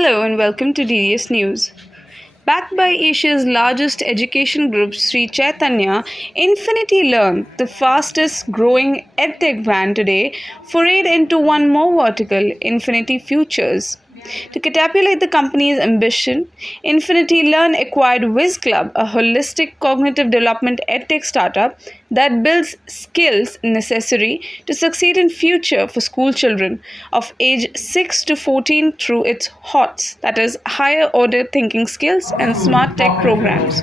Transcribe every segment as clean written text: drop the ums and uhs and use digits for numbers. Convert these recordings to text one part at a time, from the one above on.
Hello and welcome to DDS News. Backed by Asia's largest education group, Sri Chaitanya, Infinity Learn, the fastest growing EdTech brand today, forayed into one more vertical, Infinity Futurz. To catapult the company's ambition, Infinity Learn acquired Wizklub, a holistic cognitive development edtech startup that builds skills necessary to succeed in future for school children of age 6 to 14 through its HOTS, that is higher order thinking skills and SmartTech programs.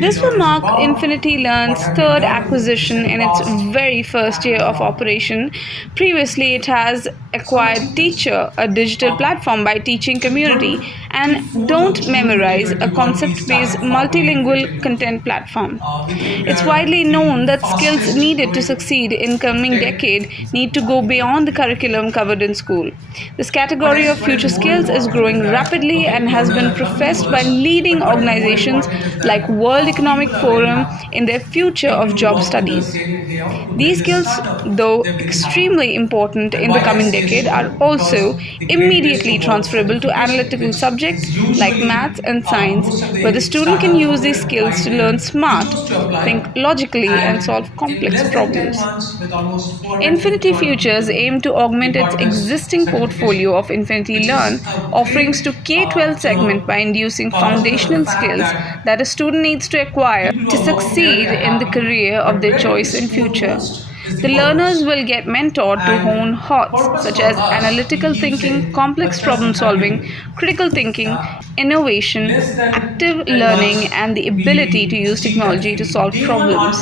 This will mark Infinity Learn's third acquisition in its very first year of operation. Previously, it has acquired Teacher, a digital platform by teaching community, and Don't Memorize, a concept based multilingual content platform. It's widely known that skills needed to succeed in coming decade need to go beyond the curriculum covered in school. This category of future skills is growing rapidly and has been professed by leading organizations like World Economic Forum in their future of job studies. These skills, though extremely important in the coming decade, are also immediately transferable to analytical subjects like maths and science, where the student can use these skills to learn smart, think logically, and solve complex problems. Infinity Futures aim to augment its existing portfolio of Infinity Learn offerings to K-12 segment by inducing foundational skills that a student needs to acquire to succeed in the career of their choice in future. The learners will get mentored to hone HOTS such as analytical thinking, complex problem solving, critical thinking, innovation, active learning, and the ability to use technology to solve problems.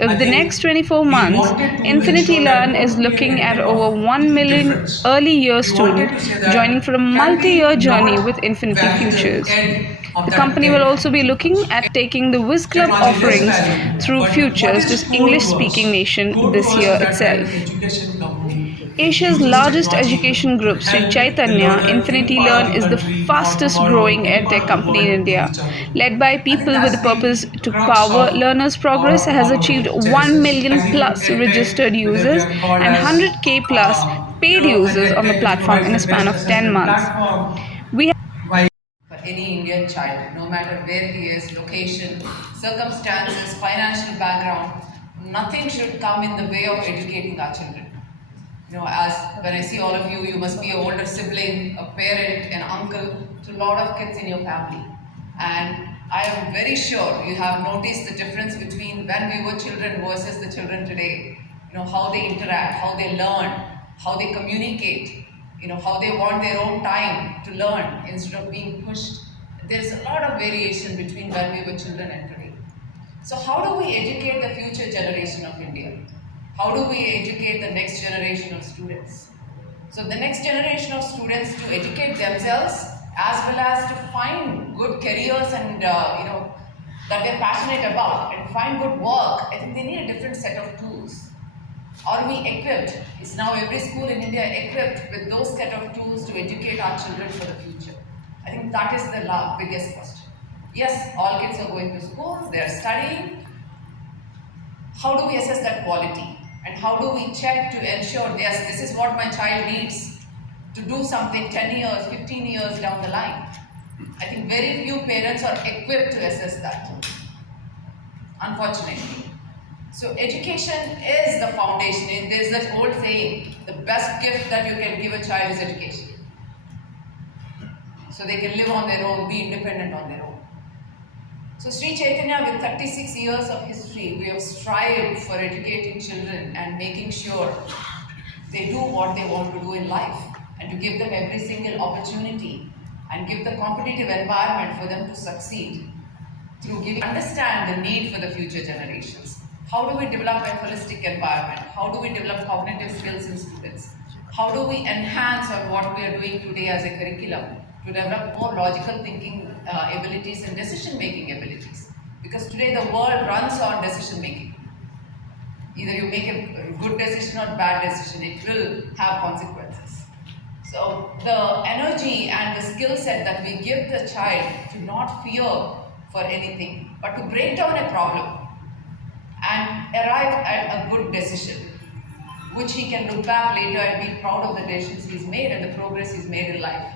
Over the next 24 months, Infinity Learn is looking at over 1 million early year students joining for a multi year journey with Infinity Futures. The company will also be looking at taking the Wizklub offerings through Futures to English speaking nation this year itself. Asia's largest education group, Sri Chaitanya, Infinity Learn is the fastest growing edtech company in India. Led by people with a purpose to power learners' progress, has achieved 1 million plus registered users and 100k plus paid users on the platform in a span of 10 months. We for any Indian child, no matter where he is, location, circumstances, financial background, nothing should come in the way of educating our children. As when I see all of you, you must be an older sibling, a parent, an uncle to a lot of kids in your family. And I am very sure you have noticed the difference between when we were children versus the children today. How they interact, how they learn, how they communicate, how they want their own time to learn instead of being pushed. There's a lot of variation between when we were children and today. So how do we educate the future generation of India? How do we educate the next generation of students? So the next generation of students to educate themselves as well as to find good careers and that they're passionate about and find good work. I think they need a different set of tools. Are we equipped? Is now every school in India equipped with those set of tools to educate our children for the future? I think that is the biggest question. Yes, all kids are going to school, they are studying. How do we assess that quality? And how do we check to ensure, yes, this is what my child needs to do something 10 years, 15 years down the line? I think very few parents are equipped to assess that, unfortunately. So education is the foundation. There's that old saying, the best gift that you can give a child is education. So they can live on their own, be independent on their own. So Sri Chaitanya, with 36 years of history, we have strived for educating children and making sure they do what they want to do in life and to give them every single opportunity and give the competitive environment for them to succeed through understand the need for the future generations. How do we develop a holistic environment? How do we develop cognitive skills in students? How do we enhance on what we are doing today as a curriculum to develop more logical thinking abilities and decision-making abilities? Because today the world runs on decision-making. Either you make a good decision or bad decision, it will have consequences. So the energy and the skill set that we give the child to not fear for anything, but to break down a problem and arrive at a good decision, which he can look back later and be proud of the decisions he's made and the progress he's made in life.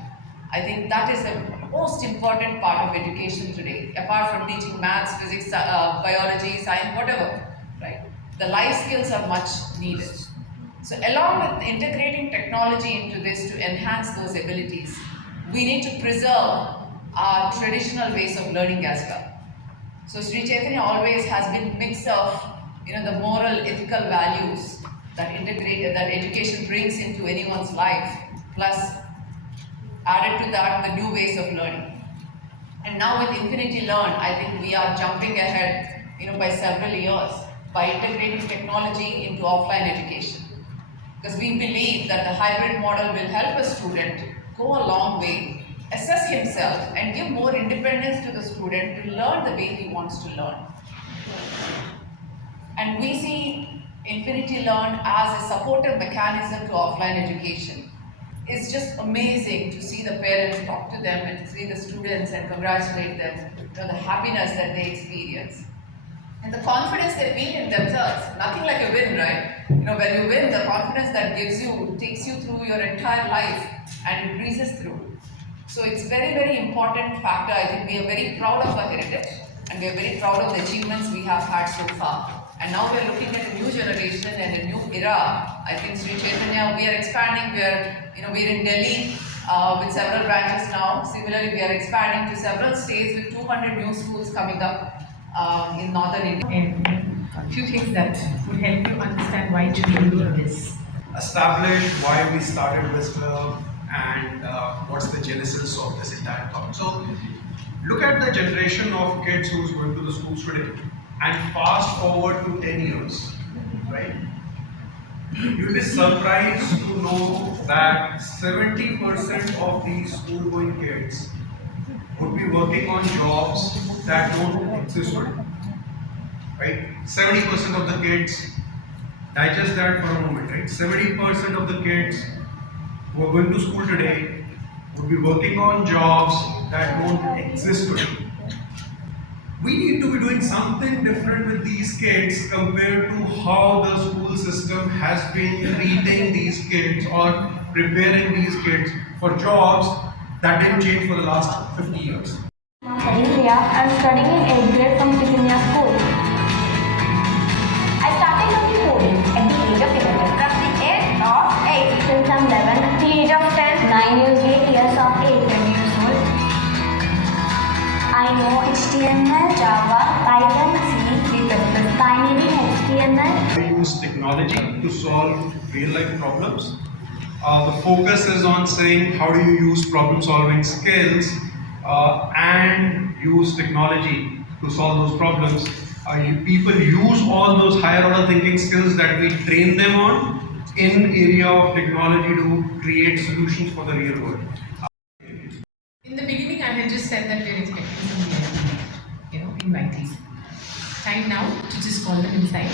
I think that is the most important part of education today, apart from teaching maths, physics, biology, science, whatever, right? The life skills are much needed. So along with integrating technology into this to enhance those abilities, we need to preserve our traditional ways of learning as well. So Sri Chaitanya always has been mix of the moral, ethical values that integrate that education brings into anyone's life, plus added to that the new ways of learning. And now with Infinity Learn, I think we are jumping ahead, by several years by integrating technology into offline education. Because we believe that the hybrid model will help a student go a long way, assess himself, and give more independence to the student to learn the way he wants to learn. And we see Infinity Learn as a supportive mechanism to offline education. It's just amazing to see the parents talk to them and to see the students and congratulate them, the happiness that they experience. And the confidence they feel in themselves, nothing like a win, right? When you win, the confidence that gives you, takes you through your entire life and it breezes through. So it's very, very important factor. I think we are very proud of our heritage and we are very proud of the achievements we have had so far. And now we are looking at a new generation and a new era. I think Sri Chaitanya, we are expanding. We're in Delhi with several branches now. Similarly, we are expanding to several states with 200 new schools coming up in northern India. And a few things that would help you understand why do we do this. Establish why we started Wizklub and what's the genesis of this entire thought. So look at the generation of kids who's going to the schools today and fast forward to 10 years, right? You'll be surprised to know that 70% of these school going kids would be working on jobs that don't exist today, right? 70% of the kids, digest that for a moment, right? 70% of the kids who are going to school today would be working on jobs that don't exist today. We need to be doing something different with these kids compared to how the school system has been treating these kids or preparing these kids for jobs that didn't change for the last 50 years. I'm studying in 8th grade from Chaitanya School. I started learning coding at the age of 11. From the age of 8 since I'm 11. At the age of 10, 9 years, 8 years of age, 20 years old. I know HTML, Java, Python, C, C++. Pioneering HTML. We use technology to solve real-life problems. The focus is on saying how do you use problem-solving skills and use technology to solve those problems. People use all those higher-order thinking skills that we train them on in area of technology to create solutions for the real world. In the beginning, I had just said that we're expecting some invitees. Time now to just call them inside.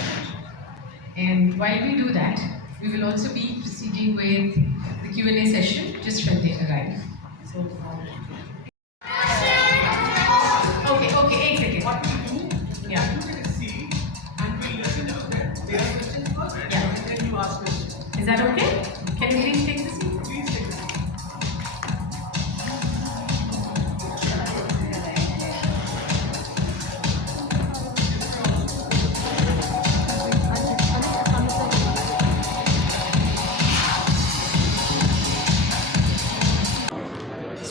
And while we do that, we will also be proceeding with the Q&A session just when they arrive. So, okay, 8 seconds. What we do, Yeah. you can see and we'll listen out there. There are questions first, Yeah. and then you ask questions. Is that okay? Can you please take the seat? Please take a seat.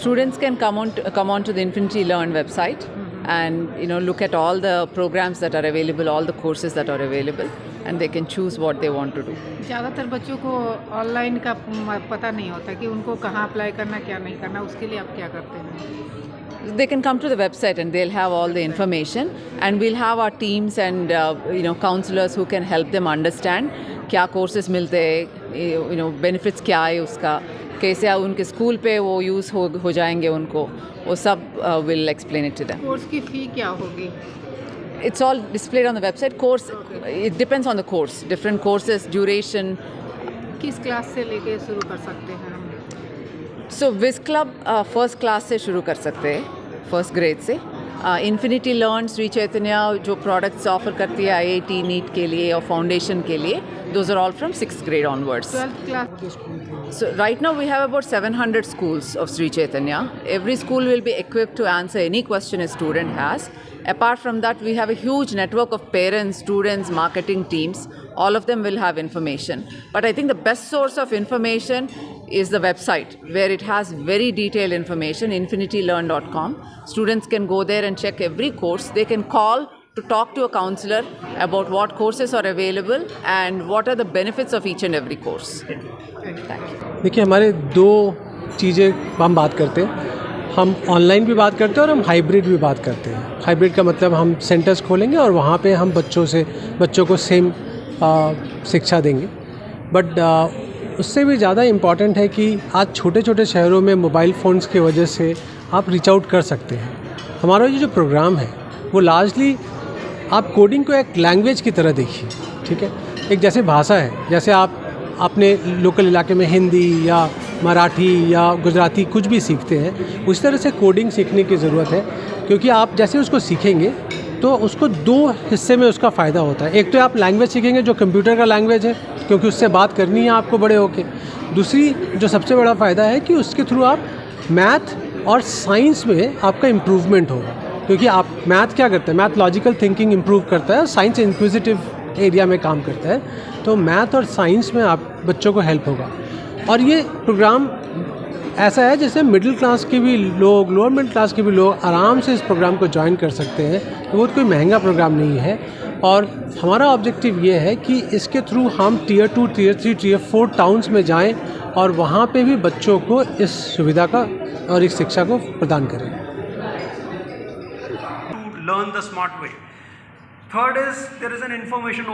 Students can come on to the Infinity Learn website and look at all the programs that are available, all the courses that are available, and they can choose what they want to do. ज़्यादातर बच्चों को online का पता नहीं होता कि उनको कहाँ अप्लाई करना क्या नहीं करना, उसके लिए आप क्या करते हैं? They can come to the website and they'll have all the information, and we'll have our teams and counselors who can help them understand क्या courses मिलते हैं, benefits क्या है उसका, कैसे उनके स्कूल पे वो यूज़ हो जाएंगे उनको, वो सब will explain it to them. Course की फ़ी क्या होगी? It's all displayed on the website. Course, it depends on the course. Different courses, duration. किस क्लास से लेके शुरू कर सकते हैं हम? So Wizklub first class से शुरू कर सकते हैं, first grade से, इन्फिनिटी लर्न श्री चैतन्य जो प्रोडक्ट्स ऑफर करती है IIT नीट के लिए और फाउंडेशन के लिए, those are all from 6th grade onwards. 12th class. So right now we have about 700 schools of Sri Chaitanya. Every school will be equipped to answer any question a student has. Apart from that, we have a huge network of parents, students, marketing teams. All of them will have information. But I think the best source of information is the website, where it has very detailed information, infinitylearn.com. Students can go there and check every course. They can call to talk to a counselor about what courses are available and what are the benefits of each and every course. Thank you. देखिए, हमारे दो चीज़ें हम बात करते हैं. हम online भी बात करते हैं और हम हाइब्रिड भी बात करते हैं. हाइब्रिड का मतलब हम सेंटर्स खोलेंगे और वहाँ पे हम बच्चों को सेम शिक्षा देंगे. बट उससे भी ज़्यादा इम्पॉर्टेंट है कि आज छोटे छोटे शहरों में मोबाइल फ़ोन्स की वजह से आप रीच आउट कर सकते हैं. हमारा ये जो प्रोग्राम है वो लार्जली आप कोडिंग को एक लैंग्वेज की तरह देखिए. ठीक है, एक जैसे भाषा है, जैसे आप अपने लोकल इलाके में हिंदी या मराठी या गुजराती कुछ भी सीखते हैं, उस तरह से कोडिंग सीखने की ज़रूरत है. क्योंकि आप जैसे उसको सीखेंगे तो उसको दो हिस्से में उसका फ़ायदा होता है. एक तो आप लैंग्वेज सीखेंगे जो कंप्यूटर का लैंग्वेज है, क्योंकि उससे बात करनी है आपको बड़े होके. दूसरी जो सबसे बड़ा फ़ायदा है कि उसके थ्रू आप मैथ और साइंस में आपका इम्प्रूवमेंट होगा. क्योंकि आप मैथ क्या करते हैं, मैथ लॉजिकल थिंकिंग इम्प्रूव करता है, साइंस इंक्विजिटिव एरिया में काम करता है. तो मैथ और साइंस में आप बच्चों को हेल्प होगा. और ये प्रोग्राम ऐसा है जैसे मिडिल क्लास के भी लोग, लोअर मिडिल क्लास के भी लोग आराम से इस प्रोग्राम को ज्वाइन कर सकते हैं. वो कोई महंगा प्रोग्राम नहीं है. और हमारा ऑब्जेक्टिव ये है कि इसके थ्रू हम टियर 2, टियर 3, टियर 4 टाउन्स में जाएं और वहाँ पे भी बच्चों को इस सुविधा का और इस शिक्षा को प्रदान करें. To learn the smart way. Third is there is an information